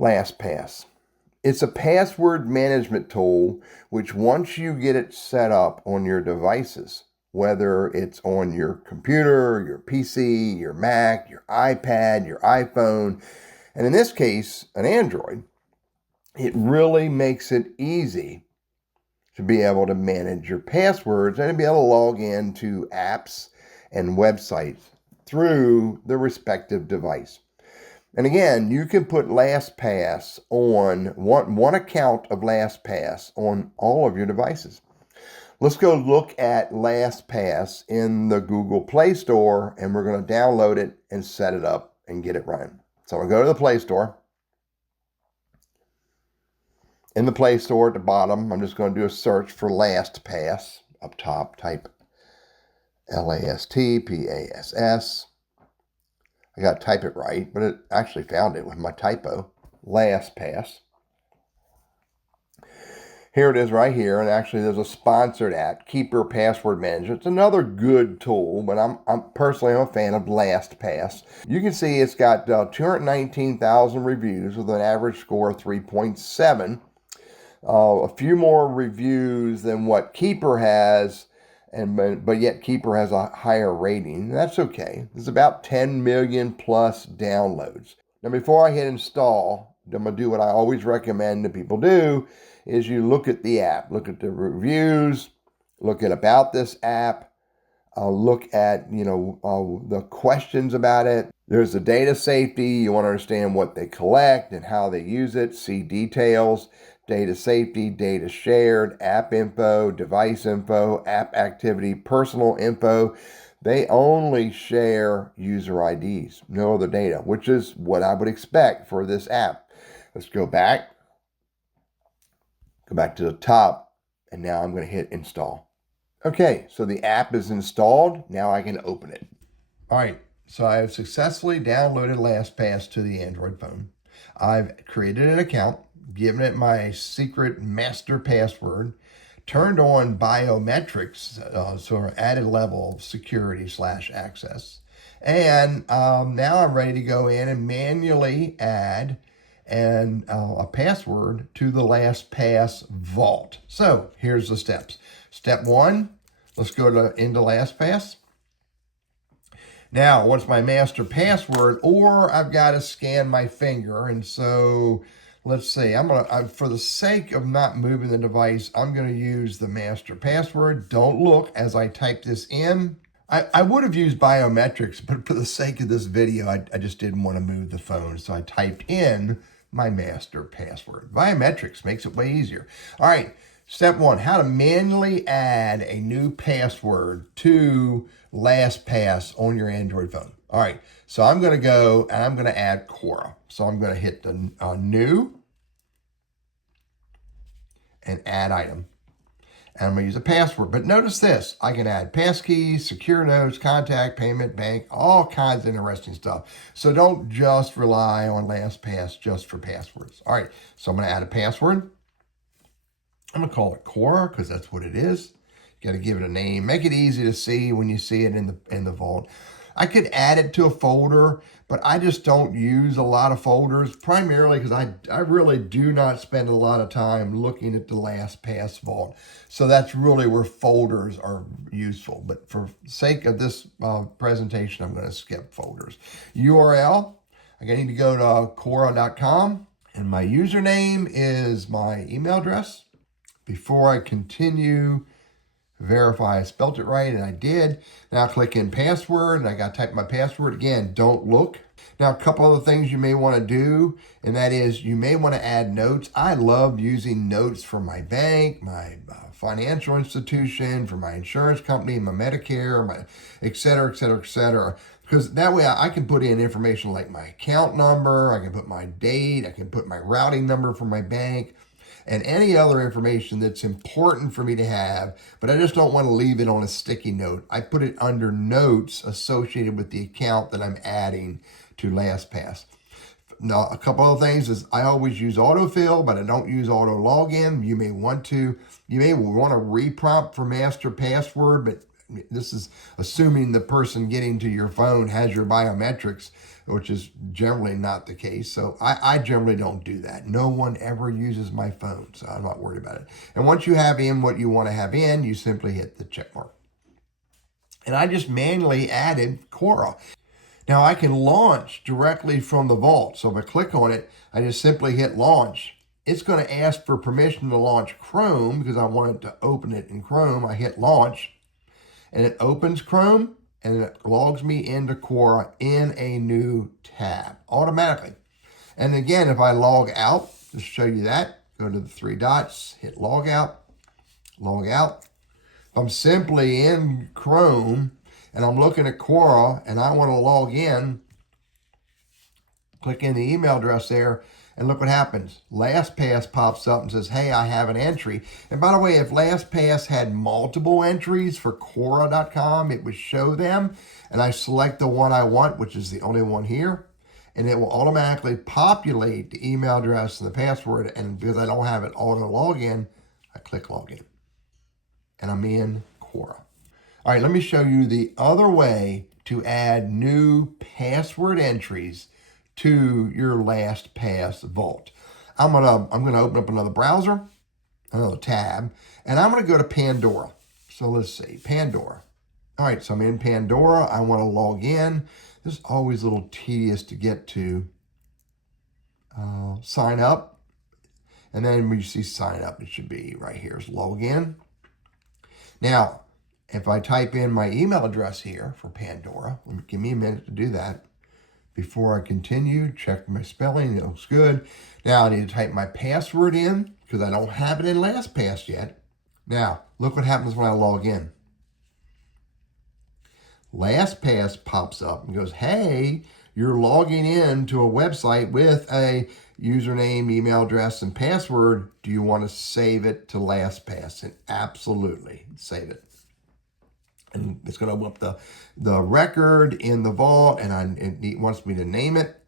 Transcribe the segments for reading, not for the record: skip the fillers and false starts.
LastPass. It's a password management tool which, once you get it set up on your devices, whether it's on your computer, your PC, your Mac, your iPad, your iPhone, and in this case, an Android, it really makes it easy to be able to manage your passwords and to be able to log into apps and websites through the respective device. And again, you can put LastPass on one account of LastPass on all of your devices. Let's go look at LastPass in the Google Play Store, and we're going to download it and set it up and get it running. So I'm going to go to the Play Store. In the Play Store at the bottom, I'm just going to do a search for LastPass. Up top, type LastPass. I got to type it right, but it actually found it with my typo. LastPass. Here it is right here, and actually there's a sponsored app, Keeper Password Manager. It's another good tool, but I'm personally a fan of LastPass. You can see it's got 219,000 reviews with an average score of 3.7. A few more reviews than what Keeper has, but yet Keeper has a higher rating. That's okay. There's about 10 million plus downloads. Now, before I hit install, I'm going to do what I always recommend that people do, is you look at the app, look at the reviews, look at about this app, look at, the questions about it. There's the data safety. You want to understand what they collect and how they use it, see details. Data safety, data shared, app info, device info, app activity, personal info. They only share user IDs, no other data, which is what I would expect for this app. Let's go back to the top, and now I'm going to hit install. Okay, so the app is installed. Now I can open it. All right, so I have successfully downloaded LastPass to the Android phone. I've created an account, given it my secret master password, turned on biometrics, so an added level of security/access. And now I'm ready to go in and manually add a password to the LastPass vault. So here's the steps. Step one, let's go into LastPass. Now, what's my master password? Or I've got to scan my finger. And so let's see, for the sake of not moving the device, I'm going to use the master password. Don't look as I type this in. I would have used biometrics, but for the sake of this video, I just didn't want to move the phone. So I typed in my master password. Biometrics makes it way easier. All right, step one, how to manually add a new password to LastPass on your Android phone. All right, so I'm going to go and I'm going to add Quora. So I'm going to hit the new and add item. And I'm going to use a password. But notice this, I can add passkeys, secure notes, contact, payment, bank, all kinds of interesting stuff. So don't just rely on LastPass just for passwords. All right, so I'm going to add a password. I'm going to call it Quora because that's what it is. You got to give it a name. Make it easy to see when you see it in the vault. I could add it to a folder, but I just don't use a lot of folders, primarily because I really do not spend a lot of time looking at the LastPass vault. So that's really where folders are useful. But for sake of this presentation, I'm going to skip folders. URL, I need to go to Quora.com, and my username is my email address. Before I continue, verify I spelt it right, and I did. Now click in password, and I got to type my password again. Don't look. Now, a couple other things you may want to do, and that is you may want to add notes. I love using notes for my bank, my financial institution, for my insurance company, my Medicare, my et cetera, et cetera, et cetera. Because that way I can put in information like my account number, I can put my date, I can put my routing number for my bank, and any other information that's important for me to have, but I just don't want to leave it on a sticky note. I put it under notes associated with the account that I'm adding to LastPass. Now, a couple of things is I always use autofill, but I don't use auto login. You may want to reprompt for master password, but this is assuming the person getting to your phone has your biometrics. which is generally not the case. So I generally don't do that. No one ever uses my phone, so I'm not worried about it. And once you have in what you want to have in, you simply hit the check mark. And I just manually added Quora. Now I can launch directly from the vault. So if I click on it, I just simply hit launch. It's going to ask for permission to launch Chrome because I want it to open it in Chrome. I hit launch and it opens Chrome and it logs me into Quora in a new tab automatically. And again, if I log out, just show you that, go to the three dots, hit log out, log out. If I'm simply in Chrome and I'm looking at Quora and I want to log in, click in the email address there, and look what happens. LastPass pops up and says, hey, I have an entry. And by the way, if LastPass had multiple entries for Quora.com, it would show them. And I select the one I want, which is the only one here. And it will automatically populate the email address and the password. And because I don't have it auto login, I click login. And I'm in Quora. All right, let me show you the other way to add new password entries to your LastPass vault. I'm gonna open up another browser, another tab, and I'm gonna go to Pandora. So let's see, Pandora. All right, so I'm in Pandora. I want to log in. This is always a little tedious to get to. Sign up, and then when you see sign up, it should be right here. Is log in. Now, if I type in my email address here for Pandora, give me a minute to do that. Before I continue, check my spelling, it looks good. Now I need to type my password in because I don't have it in LastPass yet. Now, look what happens when I log in. LastPass pops up and goes, hey, you're logging in to a website with a username, email address, and password. Do you want to save it to LastPass? And absolutely, save it. And it's going to open up the record in the vault, and it wants me to name it.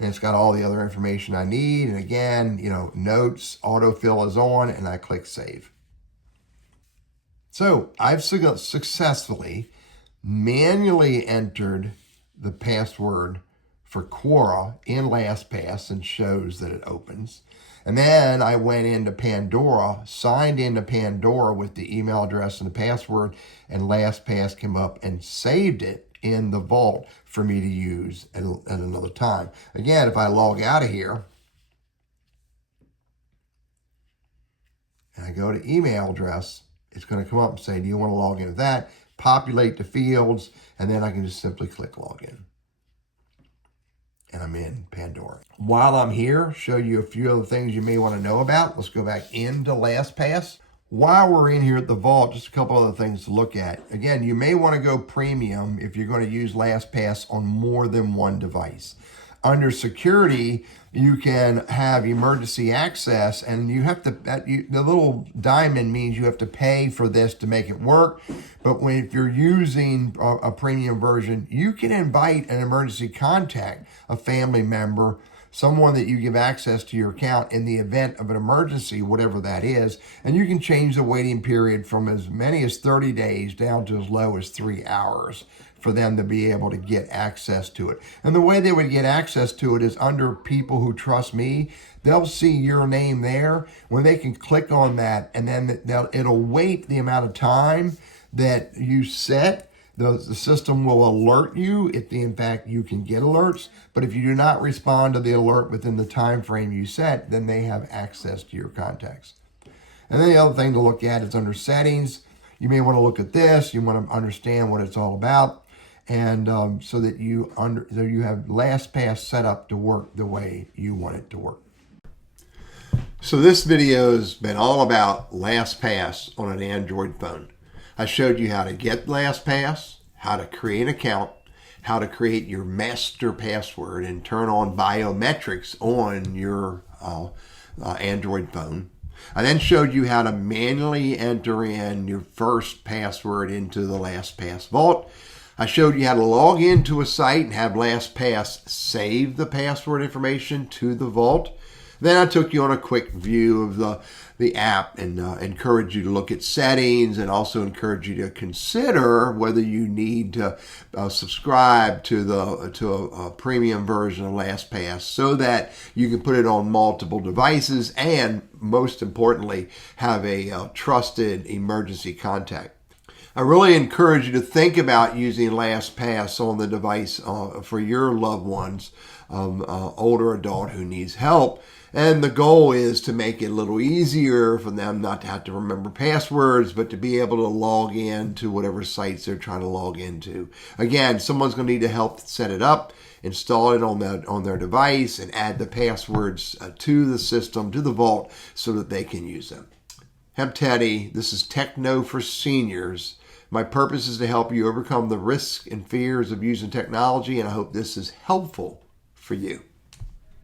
And it's got all the other information I need. And again, notes, autofill is on, and I click save. So I've successfully manually entered the password for Quora in LastPass and shows that it opens. And then I went into Pandora, signed into Pandora with the email address and the password, and LastPass came up and saved it in the vault for me to use at another time. Again, if I log out of here, and I go to email address, it's going to come up and say, do you want to log into that? Populate the fields, and then I can just simply click login. And I'm in Pandora. While I'm here, show you a few other things you may want to know about. Let's go back into LastPass. While we're in here at the vault, just a couple other things to look at. Again, you may want to go premium if you're going to use LastPass on more than one device. Under security, you can have emergency access, and you have to, the little diamond means you have to pay for this to make it work. But if you're using a premium version, you can invite an emergency contact, a family member, someone that you give access to your account in the event of an emergency, whatever that is. And you can change the waiting period from as many as 30 days down to as low as 3 hours for them to be able to get access to it. And the way they would get access to it is under People Who Trust Me. They'll see your name there when they can click on that, and then it'll wait the amount of time that you set. The system will alert you if in fact you can get alerts. But if you do not respond to the alert within the time frame you set, then they have access to your contacts. And then the other thing to look at is under settings. You may want to look at this. You want to understand what it's all about. And so that you have LastPass set up to work the way you want it to work. So this video has been all about LastPass on an Android phone. I showed you how to get LastPass, how to create an account, how to create your master password and turn on biometrics on your Android phone. I then showed you how to manually enter in your first password into the LastPass vault. I showed you how to log into a site and have LastPass save the password information to the vault. Then I took you on a quick view of the app and encourage you to look at settings, and also encourage you to consider whether you need to subscribe to a premium version of LastPass so that you can put it on multiple devices, and most importantly, have a trusted emergency contact. I really encourage you to think about using LastPass on the device for your loved ones, older adult who needs help. And the goal is to make it a little easier for them not to have to remember passwords, but to be able to log in to whatever sites they're trying to log into. Again, someone's going to need to help set it up, install it on their device, and add the passwords to the system, to the vault, so that they can use them. I'm Teddy. This is Techno for Seniors. My purpose is to help you overcome the risks and fears of using technology, and I hope this is helpful for you.